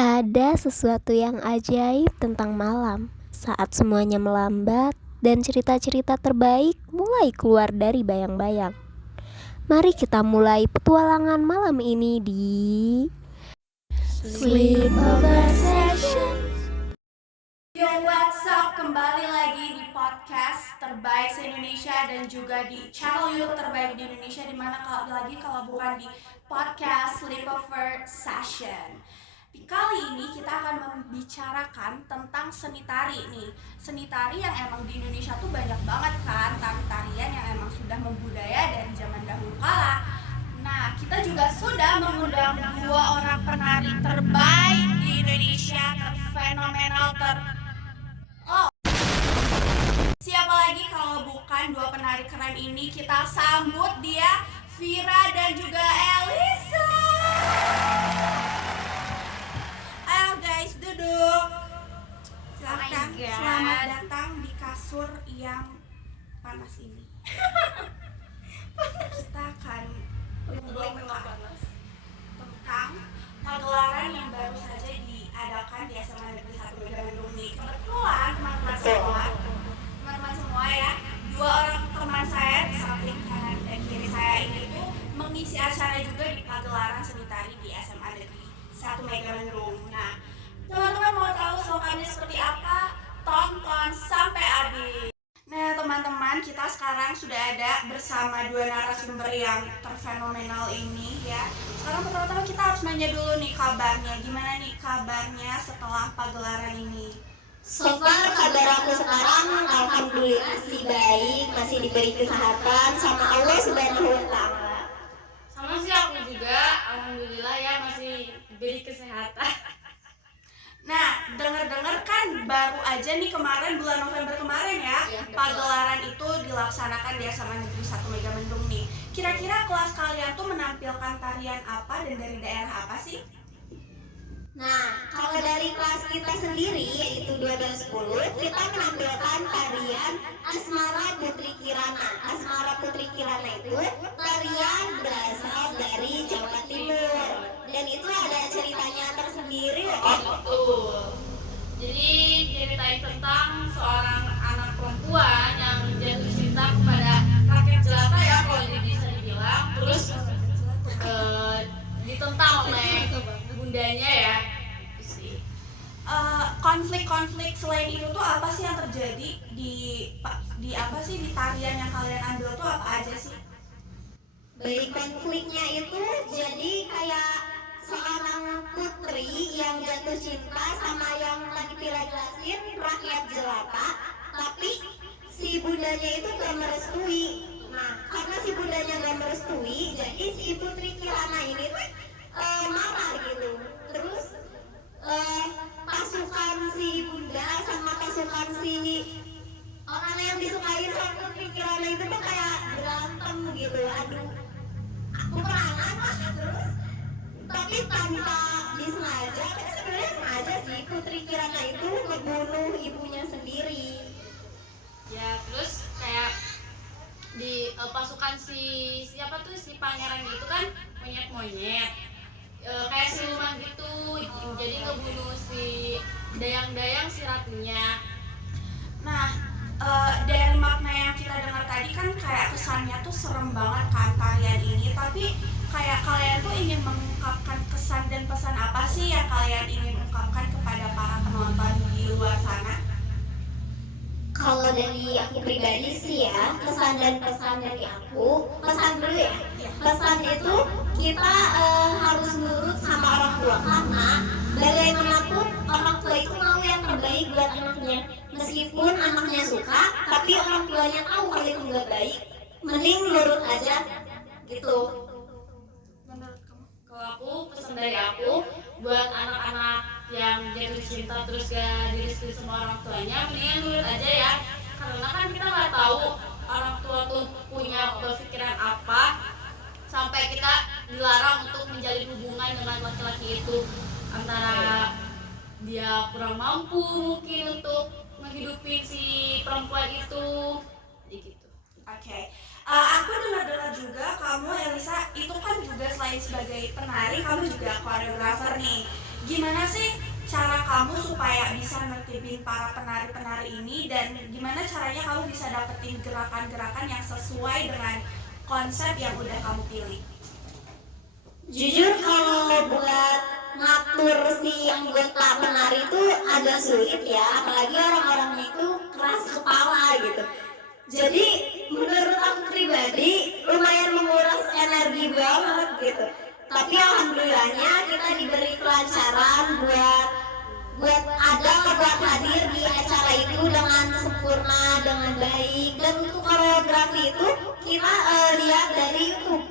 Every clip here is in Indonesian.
Ada sesuatu yang ajaib tentang malam saat semuanya melambat dan cerita-cerita terbaik mulai keluar dari bayang-bayang. Mari kita mulai petualangan malam ini di Sleepover Session. Yo, what's up? Kembali lagi di podcast terbaik se-Indonesia dan juga di channel YouTube terbaik di Indonesia, dimana kalau bukan di podcast Sleepover Session. Di kali ini kita akan membicarakan tentang seni tari nih. Seni tari yang emang di Indonesia tuh banyak banget kan, tari-tarian yang emang sudah membudaya dari zaman dahulu kala. Nah, kita juga sudah mengundang dua orang penari terbaik di Indonesia, terfenomenal, siapa lagi kalau bukan dua penari keren ini. Kita sambut dia, Vira dan juga Elisa. Ayo guys, duduk. Silahkan, selamat datang di kasur yang panas ini. Kita akan ngobrol tentang pagelaran yang baru saja diadakan di SMA Negeri 1 Megamendung nih. Kebetulan teman-teman semua ya, dua orang teman saya di samping kanan dan kiri saya ini tuh mengisi acara juga di pagelaran seni tari di SMA Negeri 1 Megamendung. Nah, teman-teman mau tahu slogannya seperti apa? Tonton sampai habis. Nah teman-teman, kita sekarang sudah ada bersama dua narasumber yang terfenomenal ini ya. Sekarang pertama-tama kita harus nanya dulu nih kabarnya. Gimana nih kabarnya setelah pagelaran ini? So far kabar aku sekarang alhamdulillah masih baik, masih diberi kesehatan sama Allah Subhanahu wa taala. Sama sih aku juga, alhamdulillah ya masih diberi kesehatan. Nah, dengar-dengar kan baru aja nih kemarin bulan November kemarin ya, pagelaran itu dilaksanakan di SMA Negeri 1 Megamendung nih. Kira-kira kelas kalian tuh menampilkan tarian apa dan dari daerah apa sih? Nah, kalau dari kelas kita sendiri yaitu 1210, kita menampilkan tarian Asmara Putri Kirana. Asmara Putri Kirana itu tarian berasal dari Jawa Timur dan itu ada ceritanya tersendiri loh. Betul. Jadi ceritain tentang seorang anak perempuan yang jatuh cinta kepada rakyat jelata ya kalau bisa dibilang. Terus ditentang oleh bundanya ya. Itu sih. Konflik-konflik selain itu tuh apa sih yang terjadi di apa sih di tarian yang kalian ambil tuh apa aja sih? Baik, konfliknya itu jadi kayak seorang putri yang jatuh cinta sama yang tadi Pila jelasin rakyat jelata, tapi si bundanya itu gak merestui. Nah, karena si bundanya gak merestui, jadi si Putri Kirana ini tuh marah gitu. Terus pasukan si bunda sama pasukan si orang yang disukai sama Putri Kirana itu tuh kayak berantem gitu. Aduh, aku perangan lah. Terus tapi tanpa disengaja, tapi sebenarnya sengaja sih Putri Kirana itu ngebunuh ibunya sendiri. Ya terus kayak di pasukan siapa tuh si pangeran itu kan monyet-monyet. Kayak siluman gitu, jadi ngebunuh si dayang-dayang si ratunya. Nah, dari makna yang kita dengar tadi kan kayak kesannya tuh serem banget kan tarian ini, tapi kayak kalian tuh ingin mengungkapkan kesan dan pesan apa sih yang kalian ingin ungkapkan kepada para penonton di luar sana? Kalau dari aku pribadi sih ya, kesan dan pesan dari aku, pesan dulu ya. Pesan itu kita harus nurut sama orang tua, karena bagaimanapun orang tua itu mau yang terbaik buat anaknya. Meskipun anaknya suka, tapi orang tuanya tahu kalau itu nggak baik, mending nurut aja gitu. Menurut kamu? Kalau aku pesan dari aku buat anak-anak yang jatuh cinta terus gak direstui sama orang tuanya, mendingan nurut aja ya. Karena kan kita nggak tahu orang tua tuh punya pikiran apa sampai kita dilarang untuk menjalin hubungan dengan laki-laki itu, antara dia kurang mampu mungkin untuk menghidupin si perempuan itu, gitu. Oke. Aku dengar-dengar juga kamu Elisa itu kan juga selain sebagai penari kamu juga koreografer nih. gimana sih cara kamu supaya bisa nertibin para penari-penari ini, dan gimana caranya kamu bisa dapetin gerakan-gerakan yang sesuai dengan konsep yang udah kamu pilih? Jujur kalau buat ngatur si anggota penari itu agak sulit ya, apalagi orang-orangnya itu keras kepala gitu. Jadi menurut aku pribadi lumayan menguras energi banget gitu. Tapi alhamdulillahnya kita diberi kelancaran buat hadir di acara itu dengan sempurna, dengan baik. Dan untuk koreografi itu kita lihat dari YouTube.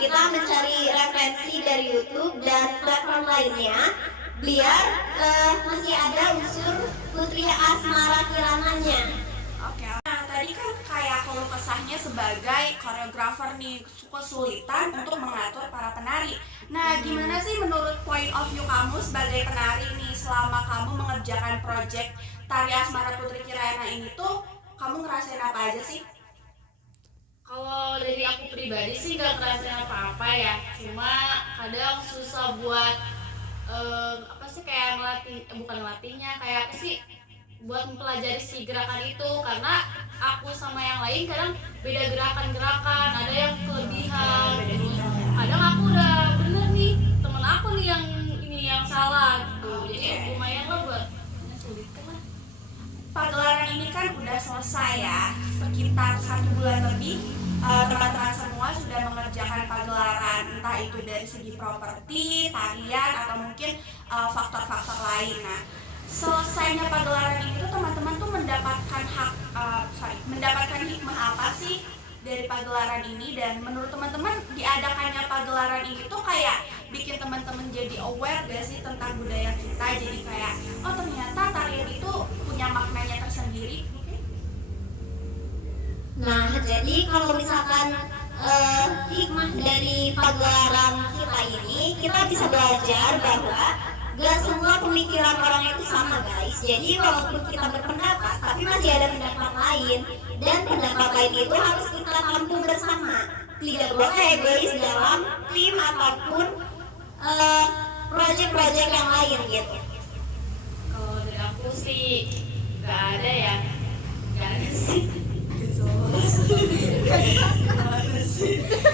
Kita mencari referensi dari YouTube dan platform lainnya biar masih ada unsur Putri Asmara Kirananya. Oke, nah tadi kan kayak keluh kesahnya sebagai koreografer nih kesulitan untuk mengatur para penari. Nah, gimana sih menurut point of view kamu sebagai penari nih selama kamu mengerjakan project Tari Asmara Putri Kirana ini tuh kamu ngerasain apa aja sih? Kalau dari aku pribadi sih nggak ngerasain apa-apa ya, cuma kadang susah buat apa sih kayak bukan ngelatihnya, kayak apa sih buat mempelajari si gerakan itu, karena aku sama yang lain kadang beda gerakan-gerakan, ada yang kelebihan, terus kadang aku udah bener nih, temen aku nih yang ini yang salah gitu, jadi lumayan lah buat sulit lah. Pagelaran ini kan udah selesai ya, sekitar 1 bulan lebih. Teman-teman semua sudah mengerjakan pagelaran, entah itu dari segi properti, tarian, atau mungkin faktor-faktor lain. Nah, selesainya pagelaran ini tuh teman-teman tuh mendapatkan hikmah apa sih dari pagelaran ini, dan menurut teman-teman diadakannya pagelaran ini tuh kayak bikin teman-teman jadi aware gak sih tentang budaya kita, jadi kayak oh ternyata tarian itu punya maknanya tersendiri. Nah, jadi kalau misalkan hikmah dari pagelaran kita ini, kita bisa belajar bahwa gak semua pemikiran orang itu sama guys. Jadi walaupun kita berpendapat, tapi masih ada pendapat lain, dan pendapat lain itu harus kita tampung bersama. Tidak boleh egois dalam tim ataupun proyek-proyek yang lain gitu. Kalau dari aku sih nggak ada ya, nggak ada sih.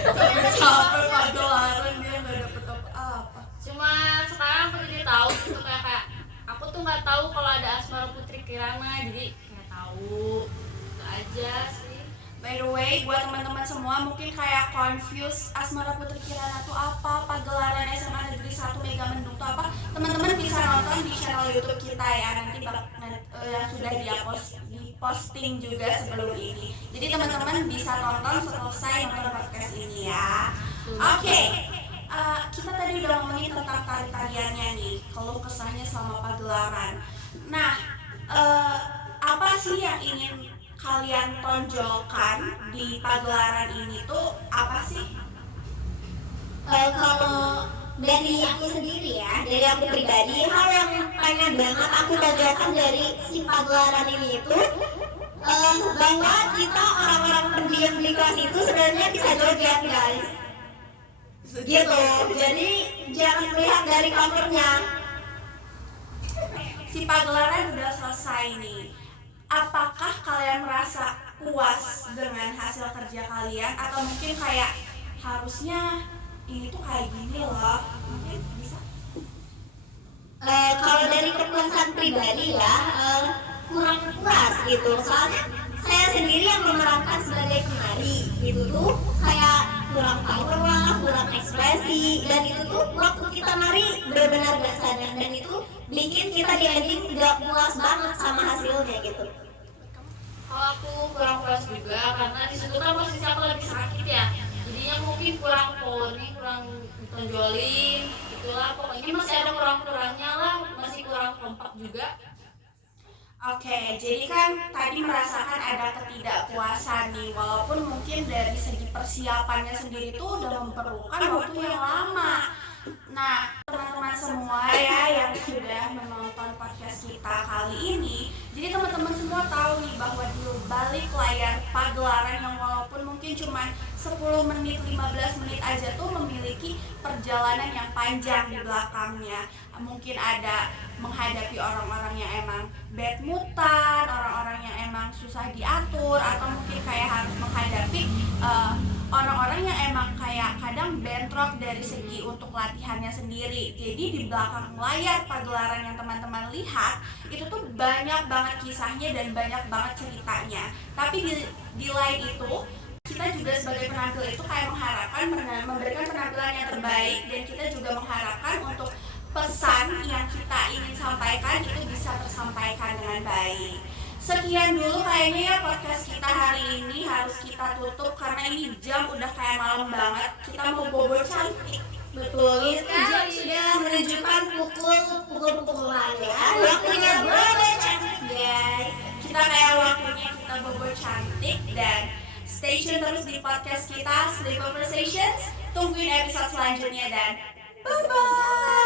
Tapi capek pagelaran dia nggak dapet apa-apa. Cuma sekarang aku jadi tahu gitu, kayak aku tuh nggak tahu kalau ada Asmara Putri Kirana, jadi kayak tahu itu aja sih. By the way, buat teman-teman semua mungkin kayak confused Asmara Putri Kirana tuh apa, pagelaran SMA Negeri 1 Megamendung tuh apa, teman-teman bisa nonton di channel YouTube kita ya, nanti yang sudah diposting juga sebelum ini. Jadi teman-teman bisa nonton selesai nonton podcast ini ya. Oke. Kita tadi udah ngomongin tentang tari-tariannya nih, keluh kesahnya selama pagelaran. Nah, apa sih yang ingin kalian tonjolkan di pagelaran ini tuh apa sih? Kalau dari aku sendiri ya, dari aku pribadi, hal yang pengen banget aku tonjolkan dari si pagelaran ini itu bahwa kita orang-orang pendiam di kelas itu sebenarnya bisa joget guys. Gitu, jadi jangan melihat dari covernya. Si pagelaran udah selesai nih. Apakah kalian merasa puas dengan hasil kerja kalian, atau mungkin kayak harusnya ini tuh kayak gini loh? Mungkin bisa. Kalau dari kepuasan pribadi ya kurang puas gitu, soalnya saya sendiri yang memerankan sebagai penari gitu tuh kayak kurang power lah, kurang ekspresi, dan itu tuh waktu kita nari benar-benar gak sadar, dan itu bikin kita di ending gak puas banget sama hasilnya gitu. Kalau aku kurang puas juga karena di situ kan posisi aku lagi sakit ya, jadinya mungkin kurang power nih, kurang ditonjolin itulah, pokoknya masih ada kurang-kurangnya lah, masih kurang kompak juga. Oke, jadi kan tadi merasakan ada ketidakpuasan nih, walaupun mungkin dari segi persiapannya sendiri tuh udah memerlukan waktu yang lama. Nah, teman-teman semua ya yang sudah menonton podcast kita kali ini, jadi teman-teman semua tahu nih bahwa di balik layar pagelaran yang walaupun mungkin cuma 10 menit, 15 menit aja tuh memiliki perjalanan yang panjang di belakangnya. Mungkin ada menghadapi orang-orang yang emang bad moodan, orang-orang yang emang susah diatur, atau mungkin kayak harus menghadapi orang-orang yang emang kayak kadang bentrok dari segi untuk latihannya sendiri. Jadi di belakang layar pagelaran yang teman-teman lihat itu tuh banyak banget kisahnya dan banyak banget ceritanya. Tapi di lain itu kita juga sebagai penampil itu kayak mengharapkan memberikan penampilan yang terbaik, dan kita juga mengharapkan untuk pesan yang kita ingin sampaikan itu bisa tersampaikan dengan baik. Sekian dulu kayaknya ya podcast kita hari ini, harus kita tutup karena ini jam udah kayak malam banget. Kita mau bobo cantik. Betul, jam sudah menunjukkan pukul-pukulan ya. Waktunya bobo cantik guys. Kita kayak waktunya kita bobo cantik, dan stay tune terus di podcast kita Sleep Conversations. Tungguin episode selanjutnya dan bye-bye.